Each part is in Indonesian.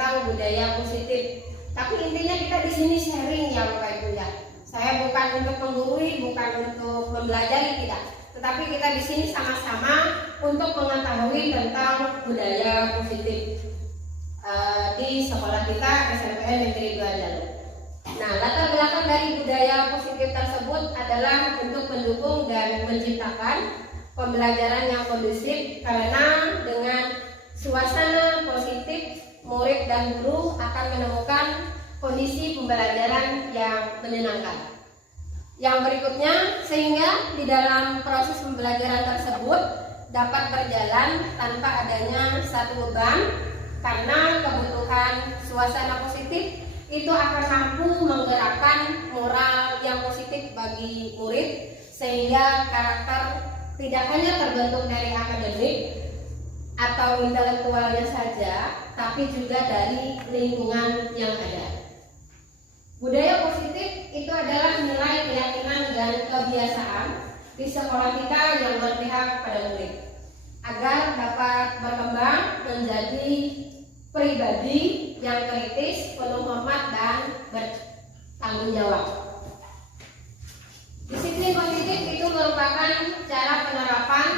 tentang budaya positif. Tapi intinya kita di sini sharing ya Bapak Ibu ya. Saya bukan untuk menggurui, bukan untuk mempelajari, tidak. Tetapi kita di sini sama-sama untuk mengetahui tentang budaya positif di sekolah kita SMPN Negeri 2 Jalur. Nah, latar belakang dari budaya positif tersebut adalah untuk mendukung dan menciptakan pembelajaran yang kondusif, karena dengan suasana positif murid dan guru akan menemukan kondisi pembelajaran yang menyenangkan. Yang berikutnya, sehingga di dalam proses pembelajaran tersebut dapat berjalan tanpa adanya satu beban, karena kebutuhan suasana positif itu akan mampu menggerakkan moral yang positif bagi murid, sehingga karakter tidak hanya terbentuk dari akademik atau intelektualnya saja, tapi juga dari lingkungan yang ada. Budaya positif itu adalah nilai, keyakinan, dan kebiasaan di sekolah kita yang berpihak pada murid, agar dapat berkembang menjadi pribadi yang kritis, penuh hormat, dan bertanggung jawab. Disiplin positif itu merupakan cara penerapan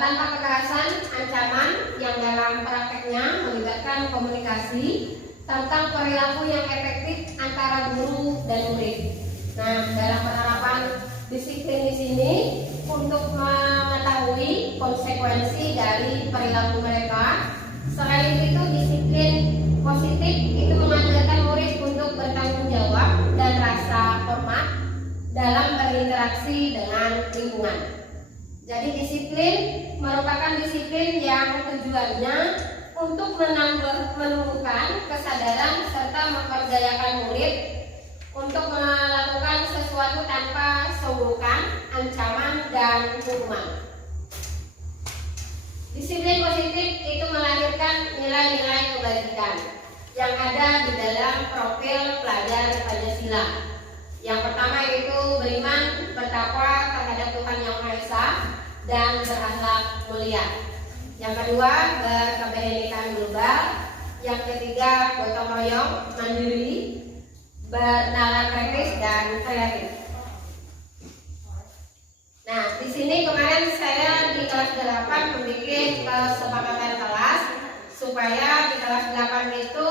tanpa kekerasan, ancaman yang dalam prakteknya melibatkan komunikasi tentang perilaku yang efektif antara guru dan murid. Nah, dalam penerapan disiplin di sini untuk mengetahui konsekuensi dari perilaku mereka. Selain itu, disiplin positif itu mengajarkan murid untuk bertanggung jawab dan rasa hormat dalam berinteraksi dengan lingkungan. Jadi disiplin merupakan disiplin yang tujuannya untuk menumbuhkan kesadaran serta memperdayakan murid untuk melakukan sesuatu tanpa sungguhan, ancaman, dan hukuman. Disiplin positif itu melahirkan nilai-nilai kebajikan yang ada di dalam profil pelajar Pancasila. Yang pertama yaitu beriman, bertakwa terhadap Tuhan Yang Maha Esa, dan berakhlak mulia. Yang kedua, berkebenekaan global. Yang ketiga, gotong royong, mandiri, bernalar kritis, dan kreatif. Nah, di sini kemarin saya di kelas 8 membuat kesepakatan kelas supaya di kelas 8 itu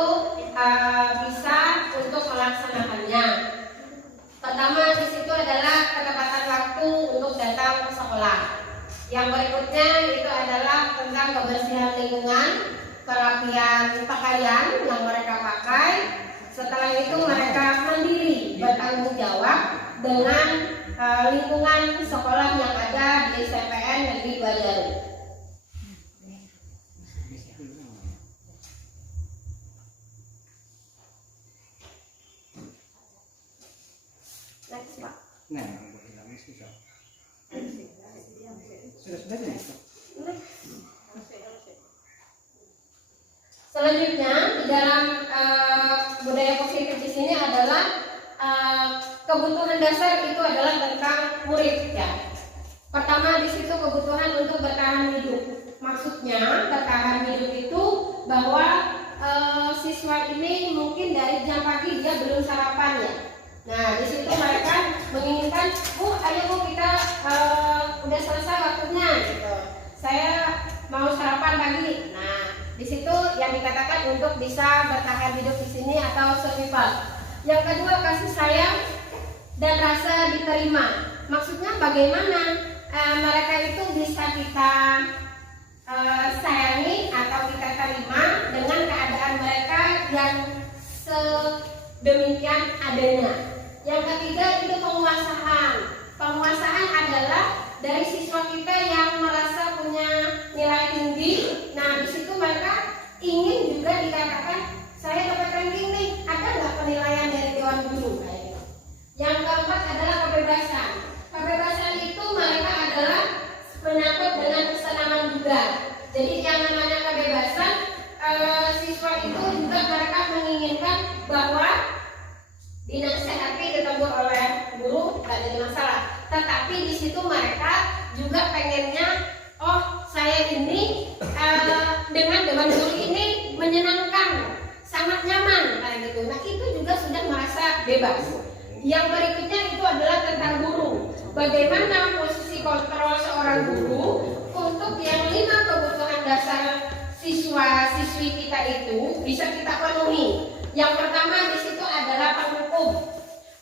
bisa untuk melaksanakannya. Pertama di situ adalah ketepatan waktu untuk datang ke sekolah. Yang berikutnya itu adalah tentang kebersihan lingkungan, kerapian pakaian yang mereka pakai. Setelah itu mereka mandiri bertanggung jawab dengan lingkungan sekolah yang ada di SMPN Negeri 2 Jalur. Next, Pak. Selanjutnya di dalam budaya positif di sini adalah kebutuhan dasar itu adalah tentang murid ya. Pertama di situ kebutuhan untuk bertahan hidup. Maksudnya bertahan hidup itu bahwa siswa ini mungkin dari jam pagi dia belum sarapan ya. Nah di situ mereka menginginkan, ayo Bu kita udah selesai waktunya gitu. Saya mau sarapan pagi. Nah di situ yang dikatakan untuk bisa bertahan hidup di sini atau survival. Yang kedua kasih sayang dan rasa diterima. Maksudnya bagaimana mereka itu bisa kita sayangi atau kita terima dengan keadaan mereka yang sedemikian adanya. Yang ketiga itu penguasaan. Penguasaan adalah dari siswa kita yang merasa punya nilai tinggi. Nah di situ mereka ingin juga dikatakan saya dapat ranking nih, ada nggak penilaian dari Dewan Guru? Yang keempat adalah kebebasan. Kebebasan itu mereka adalah menyangkut dengan kesenangan juga. Jadi yang namanya kebebasan, siswa itu juga mereka menginginkan bahwa dinasehati ditegur oleh guru tidak jadi masalah. Tetapi di situ mereka juga pengennya, saya ini dengan Dewan Guru ini menyenangkan. bebas. Yang berikutnya itu adalah tentang guru. Bagaimana posisi kontrol seorang guru untuk yang 5 kebutuhan dasar siswa-siswi kita itu bisa kita penuhi. Yang pertama di situ adalah penghukum.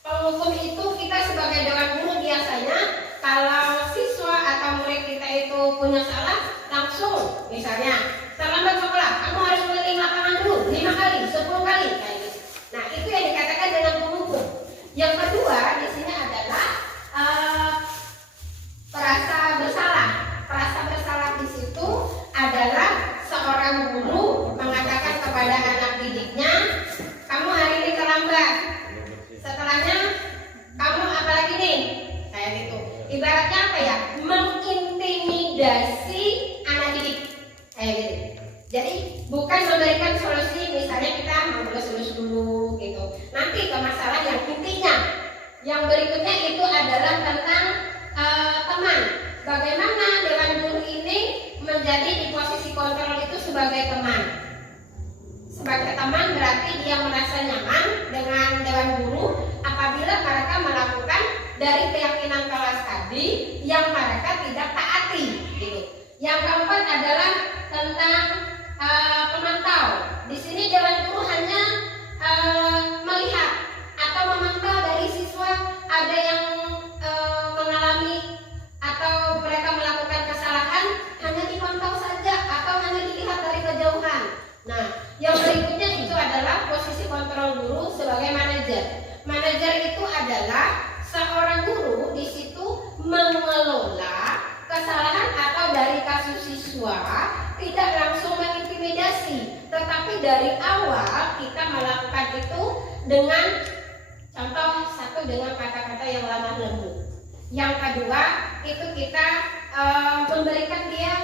Penghukum itu kita sebagai dewan guru biasanya kalau siswa atau murid kita itu punya salah langsung, misalnya terlambat sekolah, kamu harus keliling lapangan dulu 5 kali, 10 kali kayak gitu. Nah, itu yang dikatakan dengan penghukum. Yang kedua di sini adalah perasa bersalah. Perasa bersalah di situ adalah seorang guru mengatakan kepada anak didiknya, kamu hari ini terlambat. Setelahnya kamu apa lagi nih? Kayak gitu. Ibaratnya apa ya? Mengintimidasi anak didik. Kayak gitu. Jadi bukan memberikan solusi, misalnya kita mau lulus dulu gitu. Nanti ke masalah yang intinya. Yang berikutnya itu adalah tentang teman. Bagaimana dewan guru ini menjadi di posisi kontrol itu sebagai teman. Sebagai teman berarti dia merasa nyaman dengan dewan guru apabila mereka melakukan dari keyakinan kelas tadi yang mereka tidak taati gitu. Yang keempat adalah tentang pemantau. Di sini dewan guru hanya melihat atau memantau dari siswa ada yang mengalami atau mereka melakukan kesalahan, hanya dipantau saja atau hanya dilihat dari kejauhan. Nah, yang berikutnya itu adalah posisi kontrol guru sebagai manajer. Manajer itu adalah seorang guru di situ mengelola kesalahan atau dari kasus siswa, tidak langsung mengintimidasi, tetapi dari awal kita melakukan itu dengan contoh satu dengan kata-kata yang lemah lembut. Yang kedua itu kita memberikan dia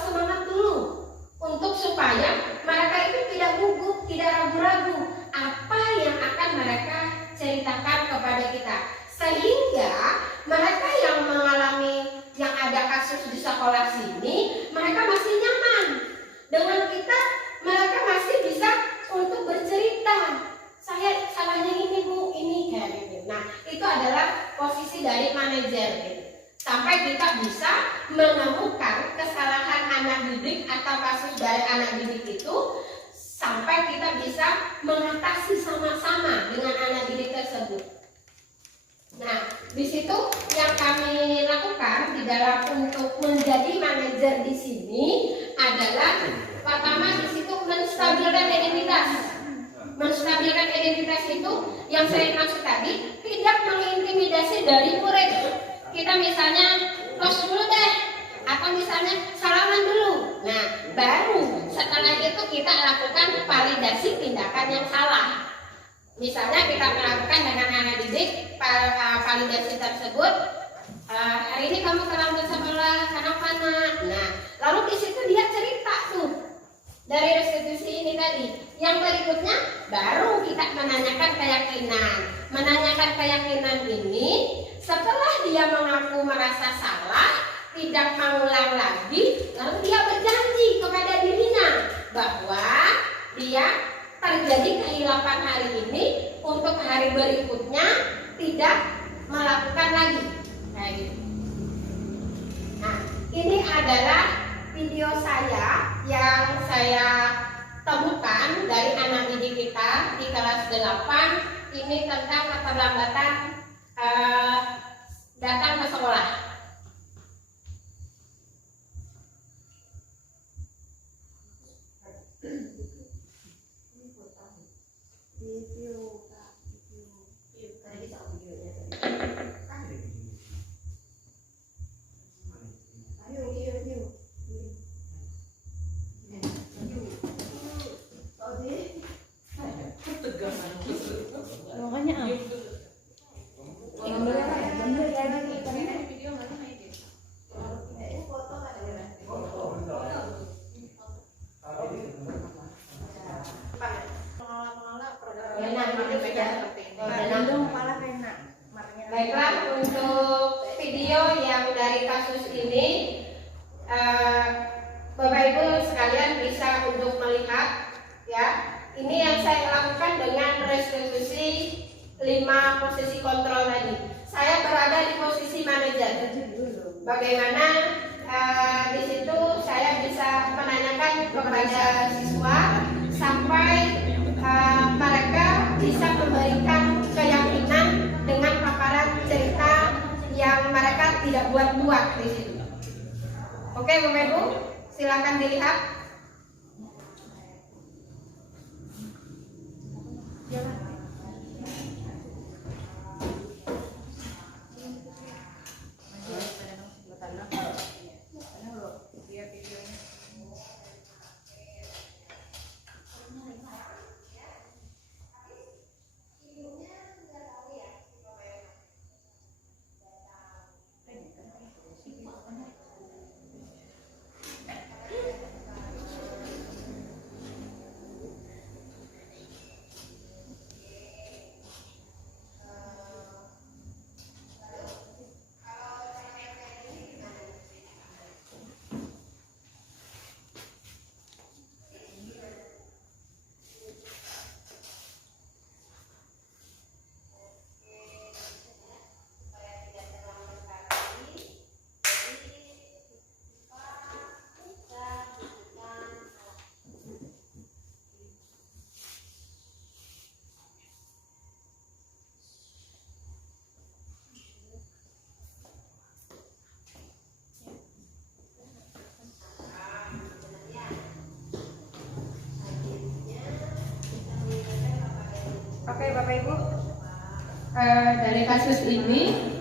semangat dulu untuk supaya mereka itu tidak gugup, tidak ragu-ragu apa yang akan mereka ceritakan kepada kita, sehingga mereka yang mengalami yang ada kasus di sekolah sini mereka masih nyaman dengan kita, mereka masih bisa untuk bercerita, saya salahnya ini bu, ini kayak gitu. Nah, itu adalah posisi dari manajer gitu. Sampai kita bisa menemukan kesalahan anak didik atau kasus dari anak didik itu, sampai kita bisa mengatasi sama-sama dengan anak didik tersebut. Nah, di situ yang kami lakukan di dalam untuk menjadi manajer di sini adalah pertama di situ menstabilkan identitas. Menstabilkan identitas itu yang saya maksud tadi, tidak mengintimidasi dari murid. Kita misalnya tos dulu deh, atau misalnya salaman dulu. Nah, baru setelah itu kita lakukan validasi tindakan yang salah. Misalnya kita melakukan dengan anak didik validasi tersebut, hari ini kamu terlambat sekolah kenapa nak? Nah, lalu di situ dia cerita tuh dari restitusi ini tadi. Yang berikutnya baru kita menanyakan keyakinan. Menanyakan keyakinan ini setelah dia mengaku merasa salah, tidak mengulang lagi, lalu dia berjanji kepada dirinya bahwa dia terjadi kehilapan hari ini, untuk hari berikutnya tidak melakukan lagi. Nah, gitu. Nah, ini adalah video saya yang saya temukan dari anak didik kita di kelas 8. Ini tentang keterlambatan datang ke sekolah. Baiklah, untuk video yang dari kasus ini Bapak Ibu sekalian bisa untuk melihat ya, ini yang saya lakukan dengan restitusi 5 5 posisi kontrol tadi. Saya berada di posisi manajer. Bagaimana di situ saya bisa menanyakan kepada siswa sampai mereka bisa memberikan keyakinan dengan paparan cerita yang mereka tidak buat-buat di situ. Oke, Bapak Ibu, silakan dilihat. Oke, Bapak Ibu, dari kasus ini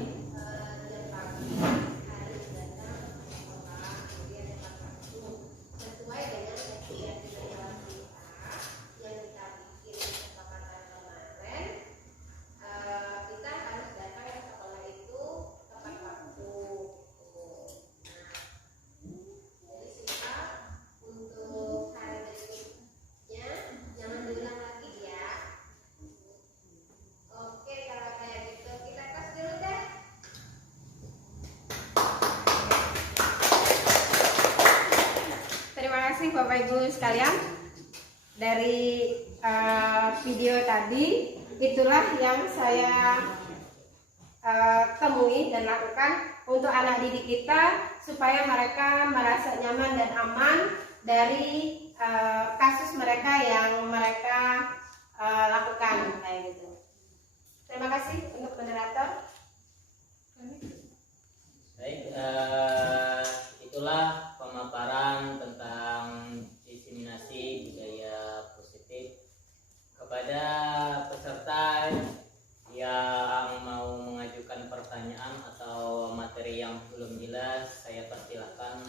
Bapak Ibu sekalian, dari video tadi itulah yang saya temui dan lakukan untuk anak didik kita supaya mereka merasa nyaman dan aman dari kasus mereka yang mereka lakukan kayak gitu. Terima kasih untuk moderator. Baik, itulah pemaparan tentang diseminasi budaya positif. Kepada peserta yang mau mengajukan pertanyaan atau materi yang belum jelas, saya persilahkan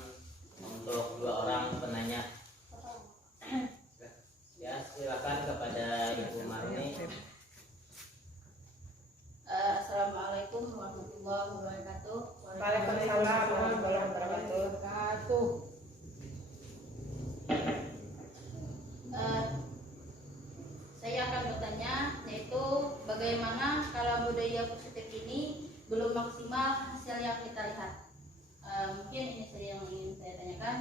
untuk 2 orang penanya. Ya, silakan kepada Ibu Marni. Assalamualaikum warahmatullahi wabarakatuh. Waalaikumsalam warahmatullahi wabarakatuh. Saya akan bertanya, yaitu bagaimana kalau budaya positif ini belum maksimal hasil yang kita lihat. Mungkin ini saja yang ingin saya tanyakan.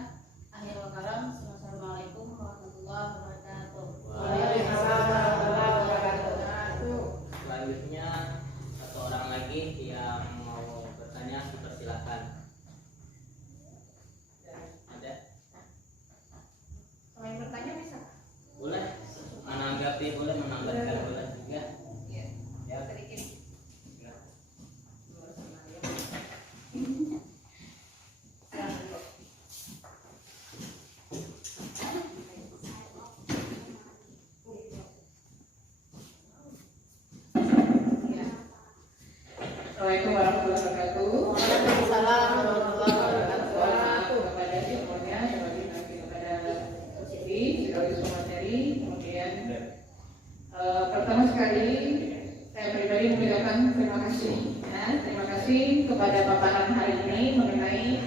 Akhirul kalam, assalamualaikum warahmatullahi wabarakatuh. Waalaikumsalam warahmatullahi wabarakatuh. Selanjutnya 1 orang lagi yang mau bertanya, dipersilakan. Ada? Selain bertanya bisa? Boleh menanggapi, boleh menambahkan, boleh juga. Ya, Sedikit. ya. Assalamualaikum warahmatullahi wabarakatuh. Waalaikumsalam warahmatullahi Wabarakatuh kepada semuanya yang lagi nanti kepada Siti sekaligus pemateri. Kemudian pertama sekali saya pribadi mengucapkan terima kasih. Ya, terima kasih kepada paparan hari ini mengenai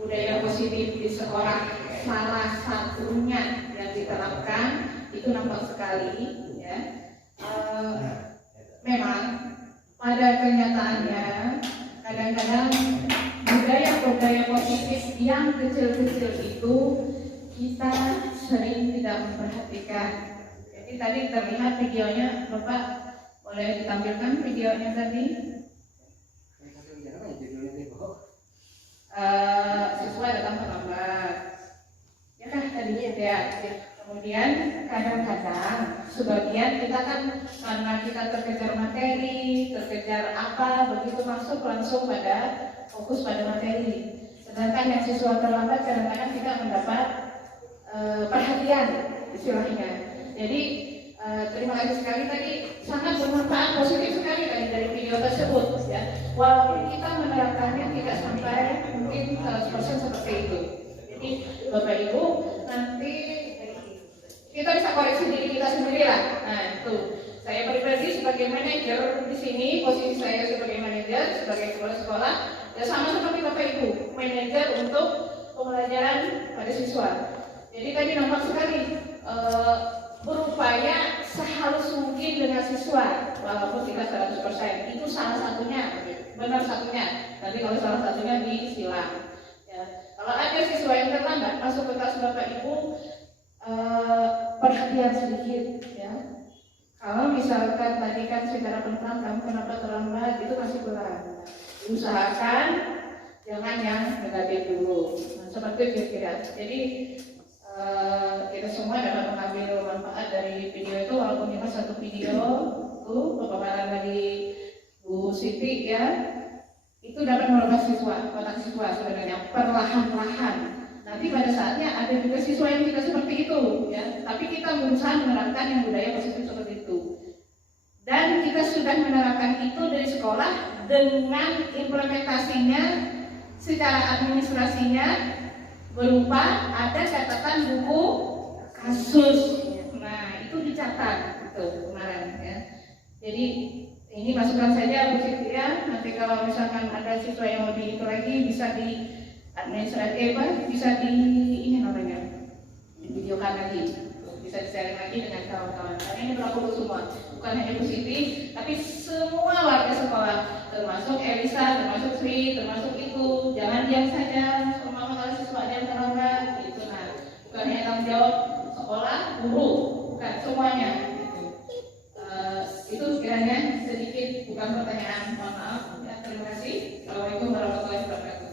budaya positif di sekolah. Salah satunya yang diterapkan itu nampak sekali. Ya, memang pada kenyataannya kadang-kadang budaya-budaya positif yang kecil-kecil itu kita sering tidak memperhatikan. Jadi tadi terlihat videonya Bapak Boleh ditampilkan videonya tadi? Siswa datang terlambat. Ya kan tadinya ya. Kemudian kadang-kadang sebagian kita kan karena kita terkejar materi, terkejar apa, begitu masuk langsung pada fokus pada materi. Sedangkan yang siswa terlambat kadang-kadang kita mendapat perhatian istilahnya. Jadi terima kasih sekali tadi, sangat bermanfaat, positif sekali tadi dari video tersebut ya. Walaupun kita menerapkannya tidak sampai mungkin 100% seperti itu. Jadi Bapak Ibu nanti kita bisa koreksi diri kita sendiri lah. Nah itu, saya pribadi sebagai manajer di sini, posisi saya sebagai manajer, sebagai kepala sekolah, ya sama seperti Bapak Ibu, manajer untuk pembelajaran pada siswa. Jadi tadi nampak sekali berupaya sehalus mungkin dengan siswa, walaupun tidak 100%. Itu salah satunya, benar satunya. Nanti kalau salah satunya disilang. Ya. Kalau ada siswa yang terlambat masuk ke kelas Bapak Ibu, perhatian sedikit ya. Kalau misalkan tadi kan secara pelan kamu kenapa terlambat, itu masih kurang. Usahakan jangan yang negatif dulu. Nah, seperti itu kira-kira. Jadi kita semua dapat mengambil manfaat dari video itu, walaupun cuma satu video tuh pemaparan dari Bu Siti ya, itu dapat merubah siswa, otak siswa sebenarnya perlahan-lahan. Nanti pada saatnya ada juga siswa yang tidak seperti itu ya, tapi kita berusaha menerapkan yang budaya positif seperti itu. Dan kita sudah menerapkan itu dari sekolah dengan implementasinya secara administrasinya berupa ada catatan buku kasus. Nah itu dicatat itu kemarin ya. Jadi ini masukan saja Bu Siti ya. Nanti kalau misalkan ada siswa yang mau itu lagi bisa di administratif bisa di ini namanya di videokan lagi, bisa di-sharing lagi dengan kawan-kawan. Karena ini berlaku semua, bukan hanya Bu Siti, tapi semua warga sekolah, termasuk Elisa, termasuk Sri, termasuk itu. Jangan diam saja, semua kalau siswa ada yang terlambat, itu nah, bukan hanya tanggung jawab sekolah, guru, bukan semuanya. Itu kiranya sedikit, bukan pertanyaan, mohon maaf. Ya, terima kasih. Assalamualaikum warahmatullahi wabarakatuh.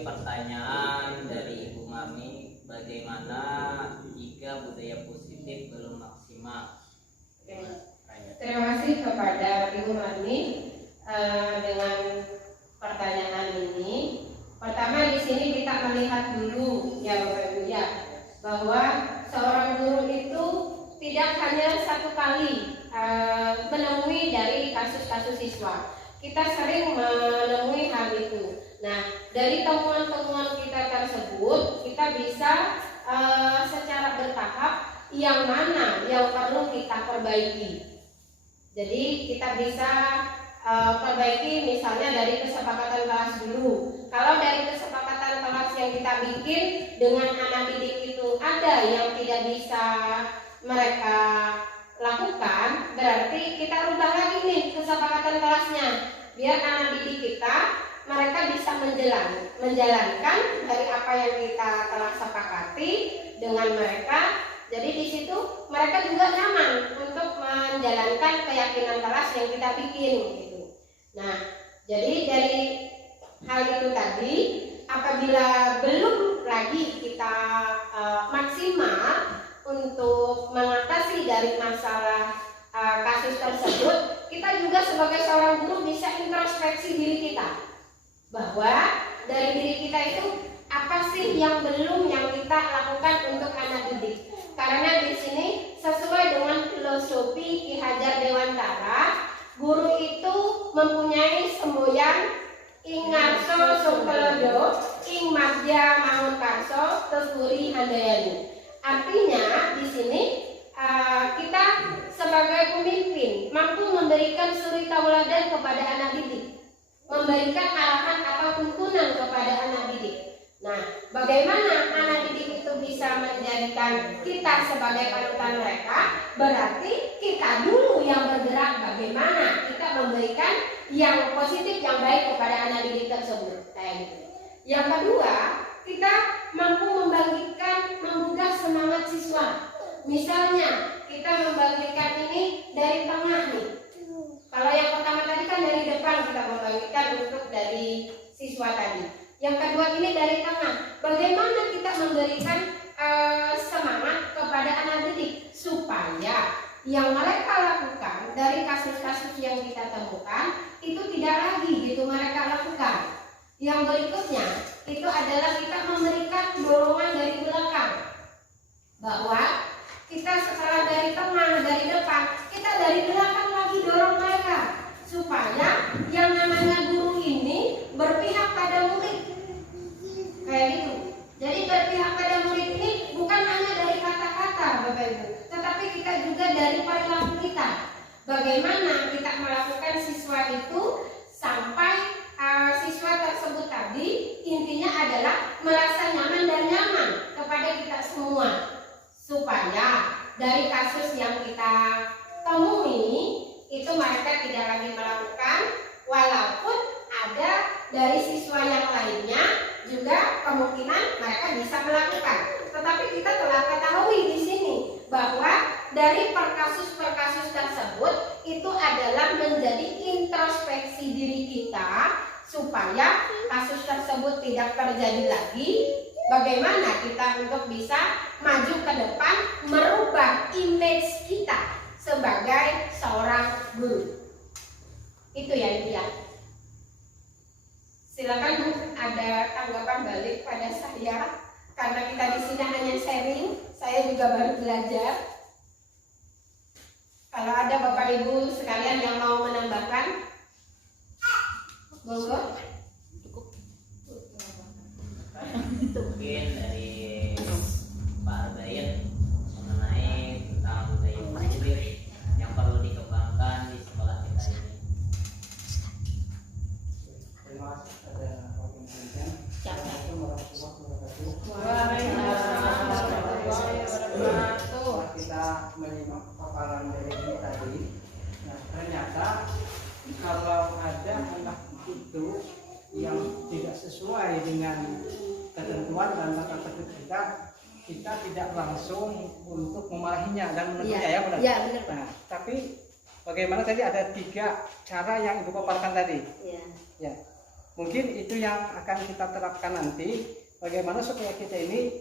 Pertanyaan dari Ibu Marni, bagaimana jika budaya positif belum maksimal? Terima kasih kepada Ibu Marni dengan pertanyaan ini. Pertama di sini kita melihat dulu ya Bapak Ibu ya, bahwa seorang guru itu tidak hanya satu kali menemui dari kasus-kasus siswa. Kita sering menemui hal itu. Nah, dari temuan-temuan kita tersebut, kita bisa secara bertahap yang mana yang perlu kita perbaiki. Jadi kita bisa perbaiki misalnya dari kesepakatan kelas dulu. Kalau dari kesepakatan kelas yang kita bikin dengan anak didik itu ada yang tidak bisa mereka lakukan, berarti kita rubah lagi nih kesepakatan kelasnya, biar anak didik kita mereka bisa menjalankan dari apa yang kita telah sepakati dengan mereka. Jadi di situ mereka juga nyaman untuk menjalankan keyakinan kelas yang kita bikin gitu. Nah, jadi dari hal itu tadi, apabila belum lagi kita maksimal untuk mengatasi dari masalah kasus tersebut, kita juga sebagai seorang guru bisa introspeksi diri kita, bahwa dari diri kita itu apa sih yang belum yang kita lakukan untuk anak didik. Karena di sini sesuai dengan filosofi Ki Hajar Dewantara, guru itu mempunyai semboyan ing ngarso sukeledo, ing madya mangun karso, teturi handayani. Artinya di sini kita sebagai pemimpin mampu memberikan suri tauladan kepada anak didik, memberikan arahan atau tuntunan kepada anak didik. Nah, bagaimana anak didik itu bisa menjadikan kita sebagai panutan mereka? Berarti kita dulu yang bergerak bagaimana kita memberikan yang positif, yang baik kepada anak didik tersebut. Kayak gitu. Yang kedua, kita mampu membangkitkan, menggugah semangat siswa. Misalnya, kita membangkitkan ini dari tengah nih. Kalau yang pertama tadi kan dari depan kita membangkitkan untuk dari siswa tadi. Yang kedua ini dari tengah. Bagaimana kita memberikan semangat kepada anak didik supaya yang mereka lakukan dari kasus-kasus yang kita temukan itu tidak lagi gitu mereka lakukan. Yang berikutnya itu adalah kita memberikan dorongan dari belakang, bahwa kita setelah dari tengah, dari depan, kita dari belakang lagi dorong mereka supaya yang namanya guru ini berpihak pada murid. Kayak gitu. Jadi berpihak pada murid ini bukan hanya dari kata-kata Bapak Ibu, tetapi kita juga dari perilaku kita. Bagaimana kita melakukan siswa itu sampai siswa tersebut tadi intinya adalah merasa nyaman dan nyaman kepada kita semua, supaya dari kasus yang kita temui itu mereka tidak lagi melakukan, walaupun ada dari siswa yang lainnya juga kemungkinan mereka bisa melakukan. Tetapi kita telah ketahui di sini bahwa dari per kasus tersebut itu adalah menjadi introspeksi diri kita supaya kasus tersebut tidak terjadi lagi. Bagaimana kita untuk bisa maju ke depan, merubah image kita sebagai seorang guru. Itu ya dia. Silakan Bu, ada tanggapan balik pada saya karena kita di sini hanya sharing, saya juga baru belajar. Kalau ada Bapak Ibu sekalian yang mau menambahkan, monggo. Mungkin dari Pak Arbain mengenai tentang budaya positif yang perlu dikembangkan di sekolah kita ini. Terima kasih pada pimpinan. Assalamualaikum warahmatullahi wabarakatuh. Kita menyimak paparan dari ini tadi. Nah, ternyata kalau ada anak itu yang tidak sesuai dengan ketentuan dan tata tertib kita tidak langsung untuk memarahinya dan menegurnya, ya benar. Ya, benar. Nah, tapi bagaimana tadi ada 3 cara yang Ibu paparkan tadi. Ya. Ya, mungkin itu yang akan kita terapkan nanti. Bagaimana supaya kita ini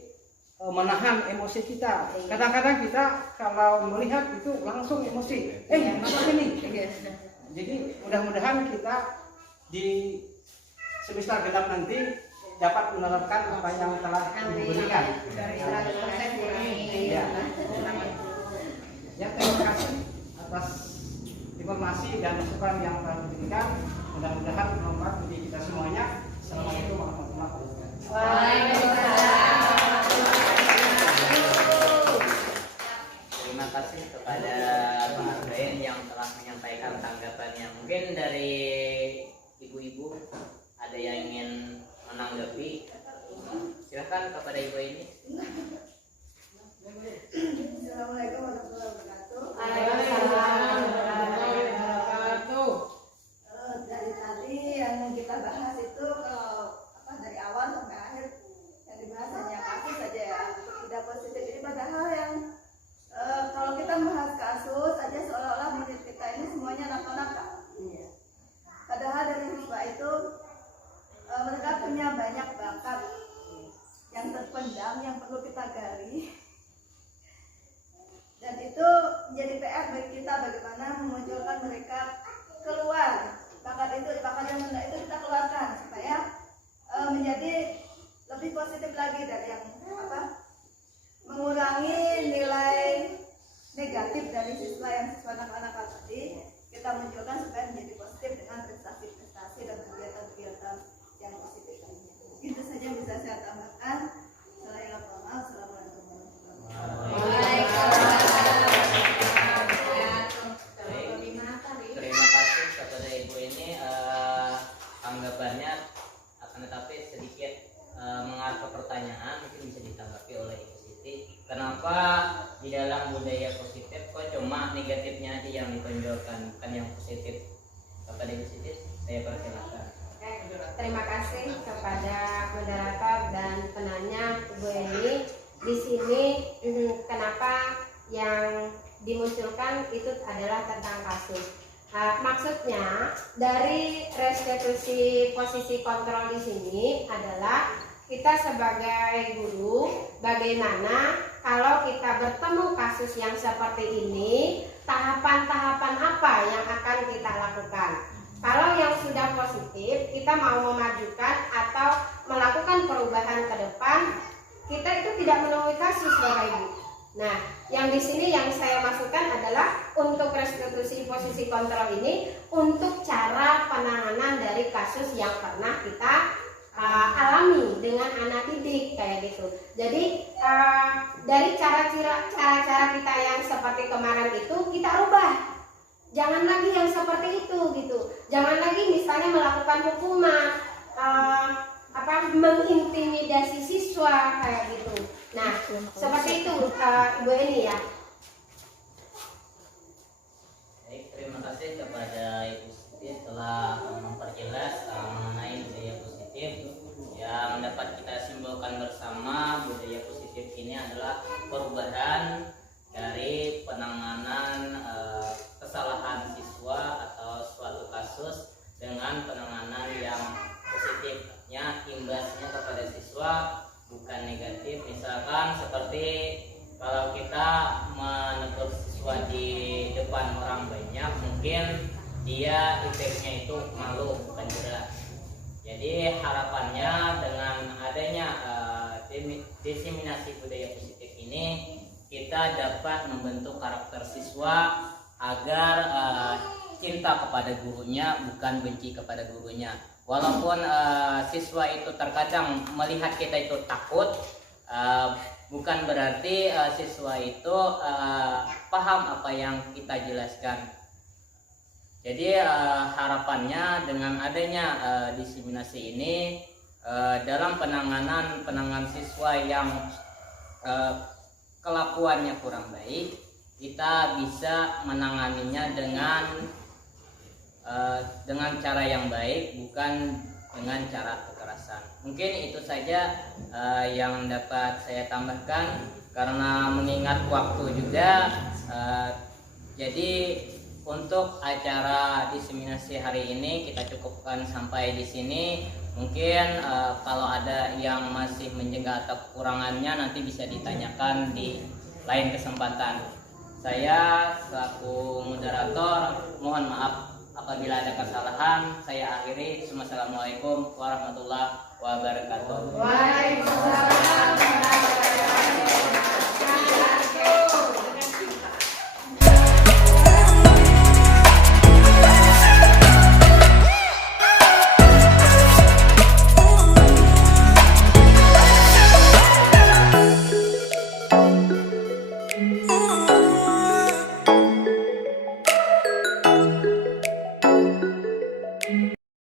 menahan emosi kita. Kadang-kadang kita kalau melihat itu langsung emosi. Apa ini? Jadi mudah-mudahan kita di semester genap nanti dapat menerapkan apa yang telah diberikan. Ya, terima kasih atas informasi dan masukan yang telah diberikan. Mudah-mudahan bermanfaat bagi kita semuanya. Assalamualaikum warahmatullahi wabarakatuh. Waalaikumsalam. Terima kasih kepada Pak Arbain yang telah menyampaikan tanggapannya. Mungkin dari ibu-ibu ada yang ingin menanggapi, silakan kepada ibu ini. Assalamualaikum warahmatullahi wabarakatuh. Waalaikumsalam warahmatullahi wabarakatuh. Dari tadi yang kita bahas itu dari awal sampai akhir yang dibahas hanya kasus saja ya, tidak positif. Jadi padahal yang kalau kita membahas kasus saja seolah-olah murid kita ini semuanya nakal-nakal. Padahal dari siswa itu mereka punya banyak bakat yang terpendam yang perlu kita gali, dan itu menjadi PR bagi kita bagaimana memunculkan mereka keluar bakat yang rendah itu kita keluarkan supaya menjadi lebih positif lagi dari yang mengurangi nilai negatif dari siswa nakal-nakal tadi, kita munculkan supaya menjadi positif dengan prestasi-prestasi dan kegiatan-kegiatan yang positif lainnya. Itu saja yang bisa saya tambahkan. Saya mohon maaf. Assalamualaikum warahmatullahi wabarakatuh. Terima kasih kepada ibu ini, tanggapannya akan tetapi sedikit mengatakan kenapa di dalam budaya positif kok cuma negatifnya aja yang ditonjolkan, bukan yang positif. Kepada Ibu Siti, saya persilakan. Terima kasih kepada moderator dan penanya Ibu Eni. Di sini kenapa yang dimunculkan itu adalah tentang kasus. Maksudnya dari restitusi posisi kontrol di sini adalah kita sebagai guru, bagaimana kalau kita bertemu kasus yang seperti ini, tahapan-tahapan apa yang akan kita lakukan. Kalau yang sudah positif, kita mau memajukan atau melakukan perubahan ke depan, kita itu tidak menemui kasus, Bapak Ibu. Nah, yang di sini yang saya masukkan adalah untuk restitusi posisi kontrol ini untuk cara penanganan dari kasus yang pernah kita alami dengan anak didik kayak gitu. Jadi dari cara-cara kita yang seperti kemarin itu kita rubah. Jangan lagi yang seperti itu gitu. Jangan lagi misalnya melakukan hukuman, mengintimidasi siswa kayak gitu. Nah, seperti itu Ibu Eni ya. Baik, terima kasih kepada Ibu Siti telah memperjelas mengenai budaya positif yang dapat kita simpulkan bersama. Budaya positif ini adalah perubahan dari penanganan kesalahan siswa atau suatu kasus dengan penanganan yang positifnya, imbasnya kepada siswa bukan negatif. Misalkan seperti kalau kita menegur siswa di depan orang banyak, mungkin dia efeknya itu malu bukan jerah. Jadi harapannya dengan adanya diseminasi budaya positif ini, kita dapat membentuk karakter siswa agar cinta kepada gurunya bukan benci kepada gurunya. Walaupun siswa itu terkadang melihat kita itu takut, bukan berarti siswa itu paham apa yang kita jelaskan. Jadi harapannya dengan adanya diseminasi ini dalam penanganan siswa yang kelakuannya kurang baik, kita bisa menanganinya dengan cara yang baik, bukan dengan cara kekerasan. Mungkin itu saja yang dapat saya tambahkan karena mengingat waktu juga. Jadi untuk acara diseminasi hari ini kita cukupkan sampai di sini. Mungkin kalau ada yang masih menjaga atau kekurangannya nanti bisa ditanyakan di lain kesempatan. Saya selaku moderator mohon maaf apabila ada kesalahan. Saya akhiri. Wassalamualaikum warahmatullahi wabarakatuh. Waalaikumsalam.